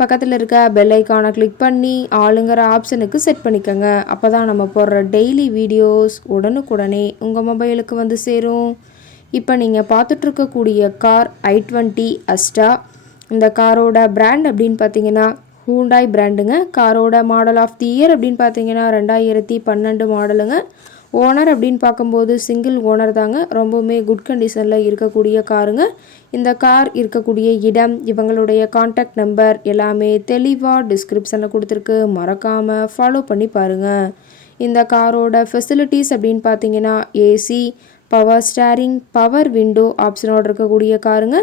பக்கத்தில் இருக்க பெல் ஐக்கானை கிளிக் பண்ணி ஆளுங்கிற ஆப்ஷனுக்கு செட் பண்ணிக்கோங்க. அப்போ தான் நம்ம போடுற டெய்லி வீடியோஸ் உடனுக்குடனே உங்கள் மொபைலுக்கு வந்து சேரும். இப்போ நீங்கள் பார்த்துட்ருக்கக்கூடிய கார் ஐ டுவெண்ட்டி அஸ்டா இந்த காரோட பிராண்ட் அப்படின்னு பார்த்தீங்கன்னா ஹூண்டாய் பிராண்டுங்க காரோட மாடல் ஆஃப் தி இயர் அப்படின்னு பார்த்தீங்கன்னா ரெண்டாயிரத்தி பன்னெண்டு மாடலுங்க ஓனர் அப்படின்னு பார்க்கும்போது சிங்கிள் ஓனர் தாங்க. ரொம்பவுமே குட் கண்டிஷனில் இருக்கக்கூடிய காருங்க. இந்த கார் இருக்கக்கூடிய இடம் இவங்களுடைய காண்டாக்ட் நம்பர் எல்லாமே தெளிவாக டிஸ்கிரிப்ஷனில் கொடுத்துருக்கு. மறக்காமல் ஃபாலோ பண்ணி பாருங்கள் இந்த காரோட ஃபெசிலிட்டிஸ் அப்படின்னு பார்த்தீங்கன்னா AC power steering power window ஆப்ஷனோடு இருக்கக்கூடிய காருங்க.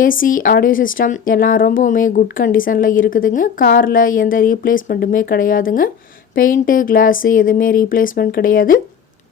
ஏசி ஆடியோ சிஸ்டம் எல்லாம் ரொம்பவுமே குட் கண்டிஷனில் இருக்குதுங்க. காரில் எந்த ரீப்ளேஸ்மெண்ட்டுமே கிடையாதுங்க. பெயிண்ட்டு கிளாஸு எதுவுமே ரீப்ளேஸ்மெண்ட் கிடையாது.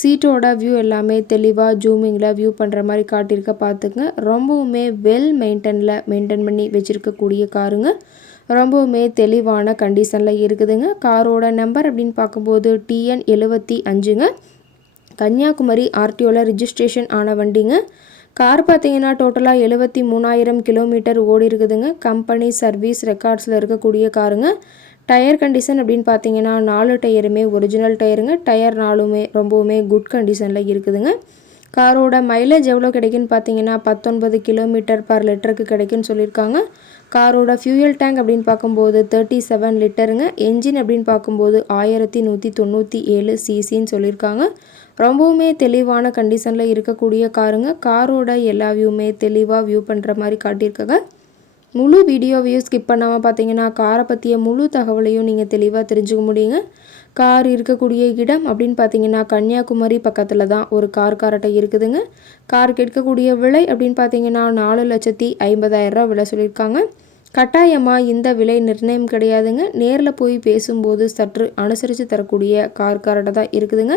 சீட்டோட வியூ எல்லாமே தெளிவாக ஜூமிங்கில் வியூ பண்ணுற மாதிரி காட்டியிருக்க பார்த்துங்க ரொம்பவுமே வெல் மெயின்டெனில் மெயின்டைன் பண்ணி வச்சுருக்கக்கூடிய காருங்க. ரொம்பவுமே தெளிவான கண்டிஷனில் இருக்குதுங்க. காரோட நம்பர் அப்படின்னு பார்க்கும்போது டிஎன் எழுபத்தி அஞ்சுங்க. கன்னியாகுமரி ஆர்டிஓவில் ரிஜிஸ்ட்ரேஷன் ஆன வண்டிங்க. கார் பார்த்தீங்கன்னா டோட்டலாக எழுபத்தி மூணாயிரம் கிலோமீட்டர் ஓடி இருக்குதுங்க கம்பெனி சர்வீஸ் ரெக்கார்ட்ஸில் இருக்கக்கூடிய காருங்க. டயர் கண்டிஷன் அப்படின்னு பார்த்தீங்கன்னா நாலு டயருமே ஒரிஜினல் டயருங்க. டயர் நாலுமே ரொம்பவுமே குட் கண்டிஷனில் இருக்குதுங்க. காரோட மைலேஜ் எவ்வளோ கிடைக்குன்னு பார்த்தீங்கன்னா பத்தொன்பது கிலோமீட்டர் பர் லிட்டருக்கு கிடைக்குன்னு சொல்லியிருக்காங்க. காரோட ஃபியூயல் டேங்க் அப்படின்னு பார்க்கும்போது தேர்ட்டி செவன் லிட்டருங்க என்ஜின் அப்படின்னு பார்க்கும்போது ஆயிரத்தி நூற்றி தொண்ணூற்றி ஏழு சிசின்னு சொல்லியிருக்காங்க. ரொம்பவுமே தெளிவான கண்டிஷனில் இருக்கக்கூடிய காருங்க. காரோட எல்லா வியூமே தெளிவாக வியூ பண்ணுற மாதிரி காட்டியிருக்காங்க. முழு வீடியோவையும் ஸ்கிப் பண்ணாமல் பார்த்தீங்கன்னா காரை பற்றிய முழு தகவலையும் நீங்கள் தெளிவாக தெரிஞ்சுக்க முடியுங்க. கார் இருக்கக்கூடிய இடம் அப்படின்னு பார்த்தீங்கன்னா கன்னியாகுமரி பக்கத்தில் தான் ஒரு கார் காரட்டை இருக்குதுங்க. கார் கேட்கக்கூடிய விலை அப்படின்னு பார்த்தீங்கன்னா நாலு லட்சத்தி ஐம்பதாயிரரூபா விலை சொல்லியிருக்காங்க. கட்டாயமாக இந்த விலை நிர்ணயம் கிடையாதுங்க. நேரில் போய் பேசும்போது சற்று அனுசரித்து தரக்கூடிய கார் காரட்டை தான் இருக்குதுங்க.